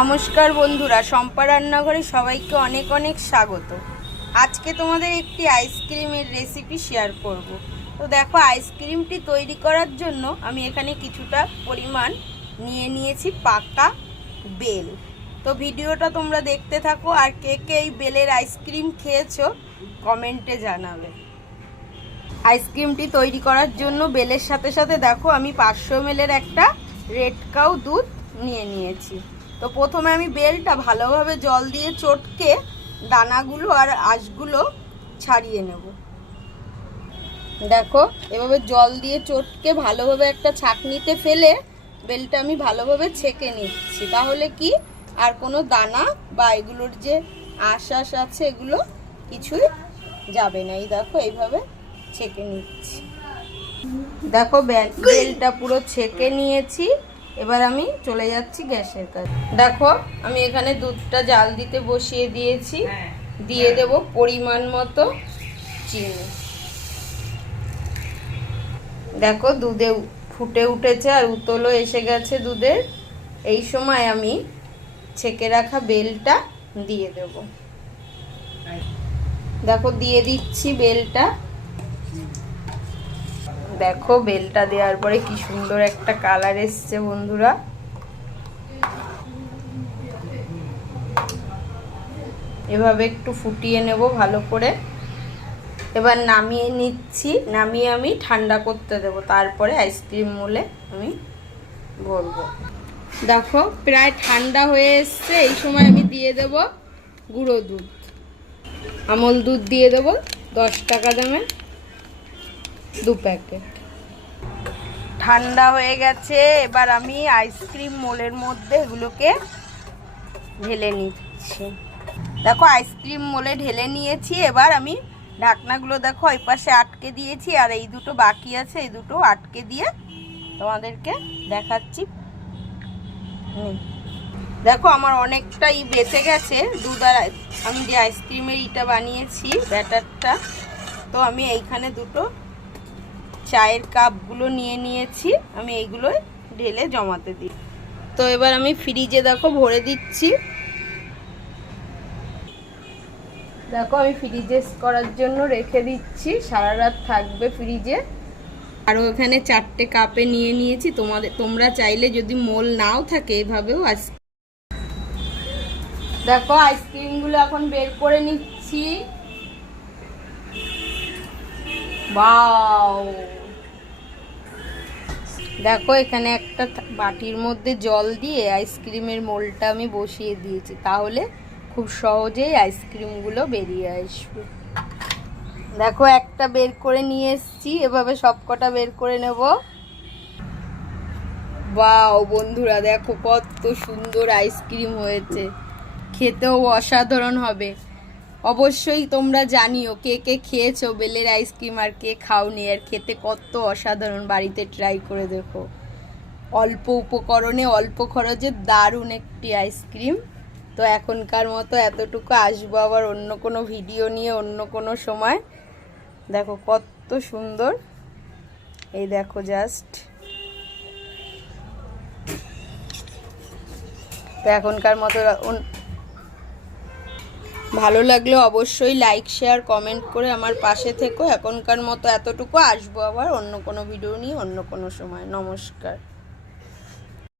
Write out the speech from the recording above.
নমস্কার বন্ধুরা, শম্পা রান্নাঘরে সবাইকে অনেক অনেক স্বাগত। আজকে তোমাদের একটি আইসক্রিমের রেসিপি শেয়ার করব। তো দেখো, আইসক্রিমটি তৈরি করার জন্য আমি এখানে কিছুটা পরিমাণ নিয়ে নিয়েছি পাকা বেল। তো ভিডিওটা তোমরা দেখতে থাকো, আর কে কে এই বেলের আইসক্রিম খেয়েছো কমেন্টে জানাবে। আইসক্রিমটি তৈরি করার জন্য বেলের সাথে সাথে দেখো আমি 500 ml একটা রেড কাউ দুধ নিয়ে নিয়েছি। তো প্রথমে আমি বেলটা ভালোভাবে জল দিয়ে চটকে দানাগুলো আর আঁশগুলো ছাড়িয়ে নেব। দেখো, এভাবে জল দিয়ে চটকে ভালোভাবে একটা ছাঁকনিতে ফেলে বেলটা আমি ভালোভাবে ছেঁকে নিচ্ছি। তাহলে কি আর কোনো দানা বা এগুলোর যে আঁশ আছে এগুলো কিছুই যাবে না। এই দেখো, এইভাবে ছেঁকে নিচ্ছি। দেখো, বেলটা পুরো ছেঁকে নিয়েছি। এবার আমি চলে যাচ্ছি গ্যাসের কাছে। দেখো, আমি এখানে দুধটা জাল দিতে বসিয়ে দিয়েছি। দিয়ে দেব পরিমাণ মতো চিনি। দেখো, দুধে ফুটে উঠেছে আর উতলও এসে গেছে দুধের। এই সময় আমি ছেঁকে রাখা বেলটা দিয়ে দেব। দেখো, দিয়ে দিচ্ছি বেলটা। দেখো, বেলটা দেওয়ার পরে কি সুন্দর একটা কালার এসছে বন্ধুরা। এভাবে একটু ফুটিয়ে নেব ভালো করে। এবার নামিয়ে নিচ্ছি। নামিয়ে আমি ঠান্ডা করতে দেব, তারপরে আইসক্রিম মোলে আমি ভরবো। দেখো, প্রায় ঠান্ডা হয়ে এসছে। এই সময় আমি দিয়ে দেব গুঁড়ো দুধ। আমল দুধ দিয়ে দেব 10 টাকা দামের 2 প্যাকেট। ঠান্ডা হয়ে গেছে। এবার আমি আইসক্রিম মোলের মধ্যে এগুলোকে ঢেলে নিচ্ছি। দেখো, আইসক্রিম মোলে ঢেলে নিয়েছি। এবার আমি ঢাকনাগুলো দেখো ওই পাশে আটকে দিয়েছি, আর এই দুটো বাকি আছে, এই দুটো আটকে দিয়ে তোমাদেরকে দেখাচ্ছি। দেখো, আমার অনেকটাই বেঁচে গেছে দুধ। আর আমি যে আইসক্রিমের ইটা বানিয়েছি ব্যাটারটা, তো আমি এইখানে দুটো চায়ের কাপগুলো নিয়ে নিয়েছি। আমি এইগুলো ঢেলে জমাতে দিই। তো এবার আমি ফ্রিজে দেখো ভরে দিচ্ছি। দেখো, আমি ফ্রিজে করার জন্য রেখে দিচ্ছি, সারা রাত থাকবে ফ্রিজে। আরও এখানে 4টে কাপে নিয়ে নিয়েছি। তোমরা চাইলে যদি মোল নাও থাকে এভাবেও দেখো, আইসক্রিমগুলো এখন বের করে নিচ্ছি। বাও, দেখো, এখানে একটা বাটির মধ্যে জল দিয়ে আইসক্রিমের মোলটা আমি বসিয়ে দিয়েছি, তাহলে খুব সহজেই আইসক্রিমগুলো বেরিয়ে আসবে। দেখো, একটা বের করে নিয়ে এসেছি। এভাবে সবকটা বের করে নেব। বাও বন্ধুরা, দেখো কত সুন্দর আইসক্রিম হয়েছে। খেতেও অসাধারণ হবে। অবশ্যই তোমরা জানিও কে কে খেয়েছো বেলের আইসক্রিম আর কে খাওনি, আর খেতে কত অসাধারণ। বাড়িতে ট্রাই করে দেখো। অল্প উপকরণে অল্প খরচে দারুণ একটি আইসক্রিম। তো এখনকার মতো এতটুকু। আসবো আবার অন্য কোনো ভিডিও নিয়ে অন্য কোনো সময়। দেখো কত সুন্দর। এই দেখো, জাস্ট। তো এখনকার মতো ভালো লাগলে অবশ্যই লাইক শেয়ার কমেন্ট করে আমার পাশে থেকো। এখনকার মতো এতটুকু। আসবো আবার অন্য কোনো ভিডিও নিয়ে অন্য কোনো সময়। নমস্কার।